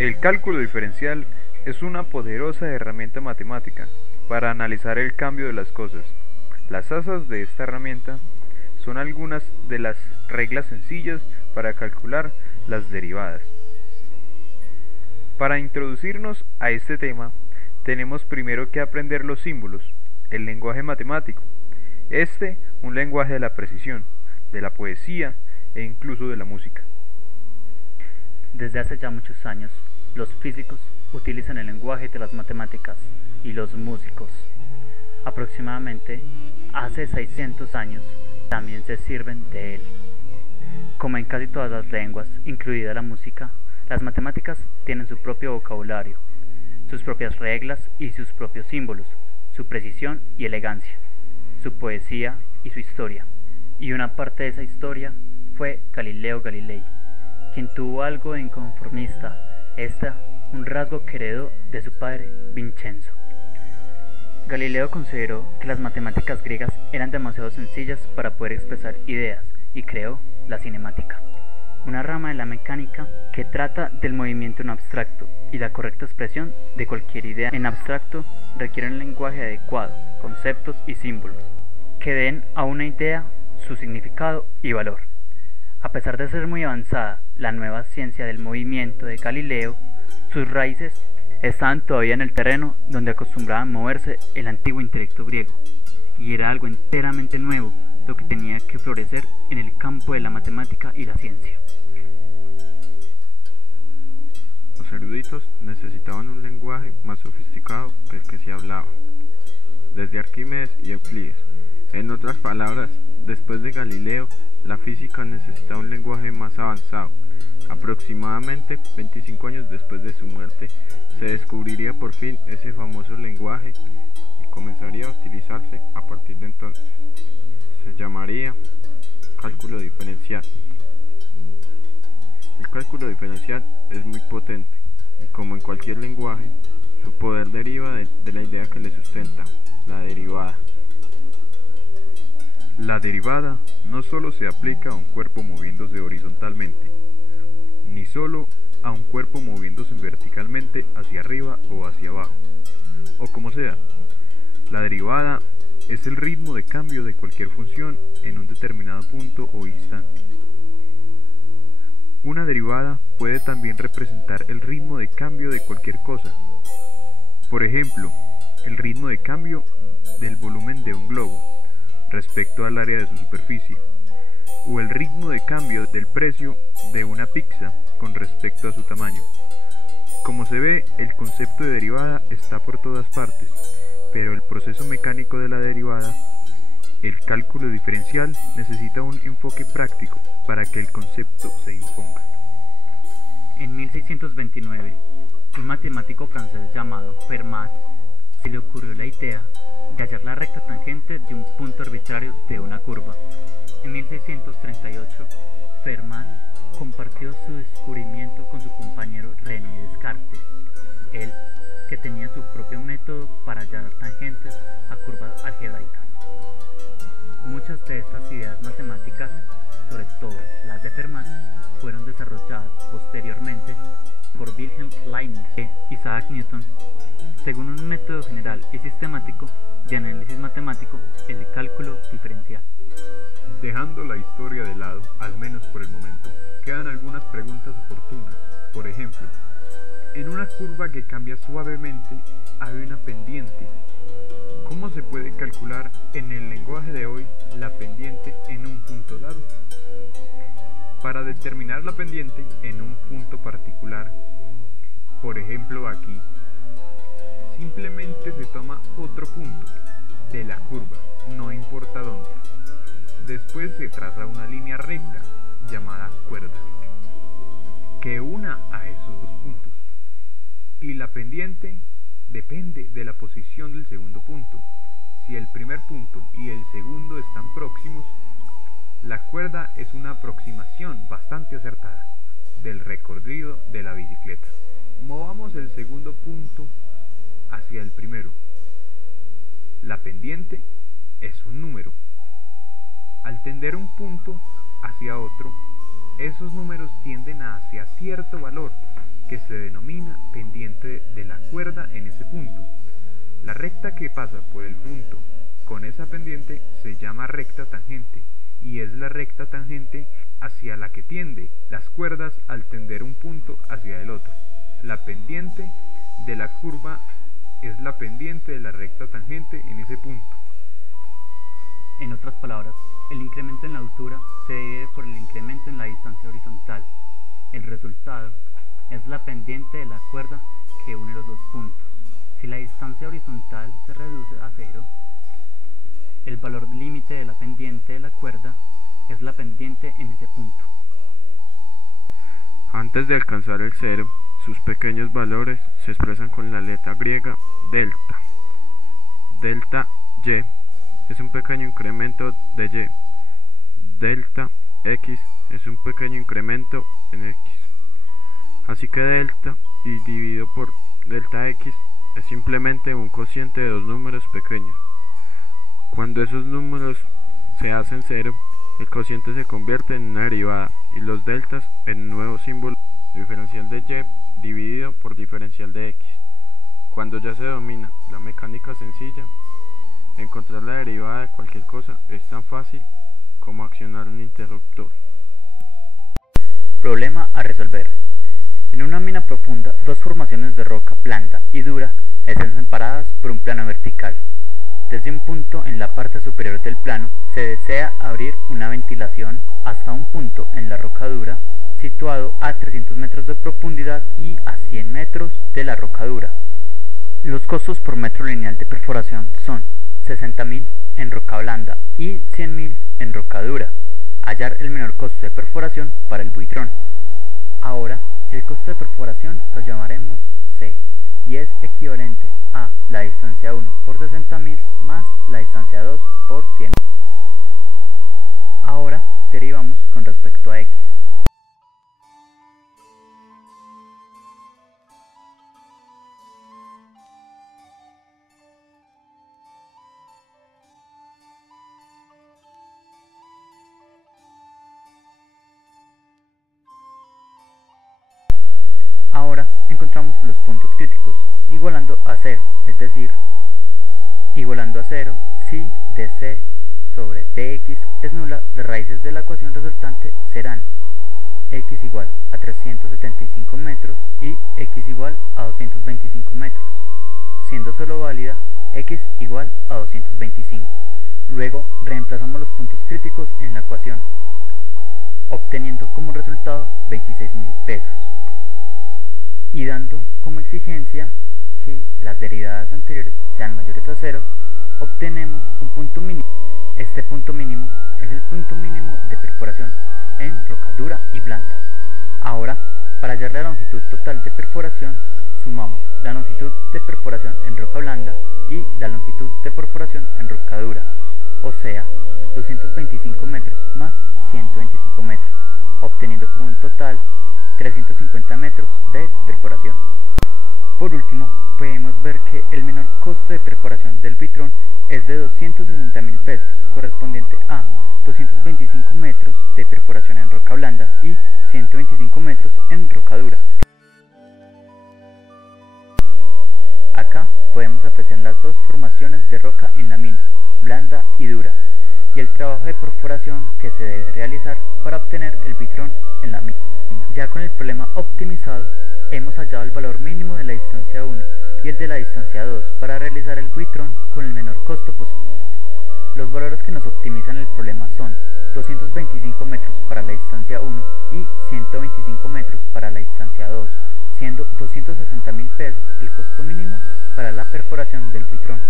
El cálculo diferencial es una poderosa herramienta matemática para analizar el cambio de las cosas. Las asas de esta herramienta son algunas de las reglas sencillas para calcular las derivadas. Para introducirnos a este tema, tenemos primero que aprender los símbolos, el lenguaje matemático, un lenguaje de la precisión, de la poesía e incluso de la música. Desde hace ya muchos años, los físicos utilizan el lenguaje de las matemáticas y los músicos. Aproximadamente hace 600 años también se sirven de él. Como en casi todas las lenguas, incluida la música, las matemáticas tienen su propio vocabulario, sus propias reglas y sus propios símbolos, su precisión y elegancia, su poesía y su historia. Y una parte de esa historia fue Galileo Galilei, quien tuvo algo de inconformista, un rasgo que heredó de su padre Vincenzo. Galileo consideró que las matemáticas griegas eran demasiado sencillas para poder expresar ideas y creó la cinemática, una rama de la mecánica que trata del movimiento en abstracto, y la correcta expresión de cualquier idea en abstracto requiere un lenguaje adecuado, conceptos y símbolos, que den a una idea su significado y valor. A pesar de ser muy avanzada, la nueva ciencia del movimiento de Galileo, sus raíces estaban todavía en el terreno donde acostumbraba a moverse el antiguo intelecto griego, y era algo enteramente nuevo lo que tenía que florecer en el campo de la matemática y la ciencia. Los eruditos necesitaban un lenguaje más sofisticado que el que se hablaba, desde Arquímedes y Euclides. En otras palabras, después de Galileo, la física necesita un lenguaje más avanzado. Aproximadamente 25 años después de su muerte, se descubriría por fin ese famoso lenguaje y comenzaría a utilizarse a partir de entonces. Se llamaría cálculo diferencial. El cálculo diferencial es muy potente y, como en cualquier lenguaje, su poder deriva de la idea que le sustenta, la derivada. La derivada no solo se aplica a un cuerpo moviéndose horizontalmente, ni solo a un cuerpo moviéndose verticalmente hacia arriba o hacia abajo, o como sea. La derivada es el ritmo de cambio de cualquier función en un determinado punto o instante. Una derivada puede también representar el ritmo de cambio de cualquier cosa. Por ejemplo, el ritmo de cambio del volumen de un globo respecto al área de su superficie, o el ritmo de cambio del precio de una pizza con respecto a su tamaño. Como se ve, el concepto de derivada está por todas partes, pero el proceso mecánico de la derivada, el cálculo diferencial, necesita un enfoque práctico para que el concepto se imponga. En 1629, un matemático francés llamado Fermat se le ocurrió la idea de hallar la recta tangente de un punto arbitrario de una curva. En 1638, Fermat compartió su descubrimiento con su compañero René Descartes, él que tenía su propio método para hallar tangentes a curvas algebraicas. Muchas de estas ideas matemáticas, sobre todo las de Fermat, fueron desarrolladas posteriormente por Wilhelm Leibniz e Isaac Newton, según un método general y sistemático de análisis matemático, el cálculo diferencial. Dejando la historia de lado, al menos por el momento, quedan algunas preguntas oportunas. Por ejemplo, en una curva que cambia suavemente hay una pendiente. ¿Cómo se puede calcular en el lenguaje de hoy la pendiente en un punto dado? Para determinar la pendiente en un punto particular, por ejemplo aquí, simplemente se toma otro punto de la curva, no importa dónde. Después se traza una línea recta, llamada cuerda, que una a esos dos puntos. Y la pendiente depende de la posición del segundo punto. Si el primer punto y el segundo están próximos, la cuerda es una aproximación bastante acertada del recorrido de la bicicleta. Movamos el segundo punto hacia el primero. La pendiente es un número. Al tender un punto hacia otro, esos números tienden hacia cierto valor que se denomina pendiente de la cuerda en ese punto. La recta que pasa por el punto con esa pendiente se llama recta tangente, y es la recta tangente hacia la que tiende las cuerdas al tender un punto hacia el otro. La pendiente de la curva es la pendiente de la recta tangente en ese punto. En otras palabras, el incremento en la altura se divide por el incremento en la distancia horizontal. El resultado es la pendiente de la cuerda que une los dos puntos. Si la distancia horizontal se reduce a 0, el valor límite de la pendiente de la cuerda es la pendiente en ese punto. Antes de alcanzar el 0, sus pequeños valores se expresan con la letra griega delta. Delta y es un pequeño incremento de y. Delta x es un pequeño incremento en x. Así que delta y dividido por delta x es simplemente un cociente de dos números pequeños. Cuando esos números se hacen 0, el cociente se convierte en una derivada y los deltas en un nuevo símbolo, diferencial de y dividido por diferencial de x. Cuando ya se domina la mecánica sencilla, encontrar la derivada de cualquier cosa es tan fácil como accionar un interruptor. Problema a resolver. En una mina profunda, dos formaciones de roca blanda y dura están separadas por un plano vertical. Desde un punto en la parte superior del plano se desea abrir una ventilación hasta un punto en la roca dura situado a 300 metros de profundidad y a 100 metros de la roca dura. Los costos por metro lineal de perforación son 60.000 en roca blanda y 100.000 en roca dura. Hallar el menor costo de perforación para el buitrón. Ahora, el costo de perforación lo llamaremos C y es equivalente a la distancia 1 por 60.000 más la distancia 2 por 100.000. Ahora derivamos con respecto a X. Ahora encontramos los puntos críticos, igualando a 0, es decir, igualando a 0 si dc sobre dx es nula, las raíces de la ecuación resultante serán x igual a 375 metros y x igual a 225 metros, siendo solo válida x igual a 225. Luego reemplazamos los puntos críticos en la ecuación, obteniendo como resultado 26.000 pesos. Y dando como exigencia que las derivadas anteriores sean mayores a 0, obtenemos un punto mínimo. Este punto mínimo es el punto mínimo de perforación en roca dura y blanda. Ahora, para hallar la longitud total de perforación, sumamos la longitud de perforación en roca blanda y la longitud de perforación en roca dura, o sea, 225 metros más 125 metros, obteniendo como un total 350 metros de perforación. Por último, podemos ver que el menor costo de perforación del buitrón es de 260.000 pesos, correspondiente a 225 metros de perforación en roca blanda y 125 metros en roca dura. Acá podemos apreciar las dos formaciones de roca en la mina, blanda y dura, y el trabajo de perforación que se debe realizar para obtener el buitrón en la mina. Ya con el problema optimizado, hemos hallado el valor mínimo de la distancia 1 y el de la distancia 2 para realizar el buitrón con el menor costo posible. Los valores que nos optimizan el problema son 225 metros para la distancia 1 y 125 metros para la distancia 2, siendo 260.000 pesos el costo mínimo para la perforación del buitrón.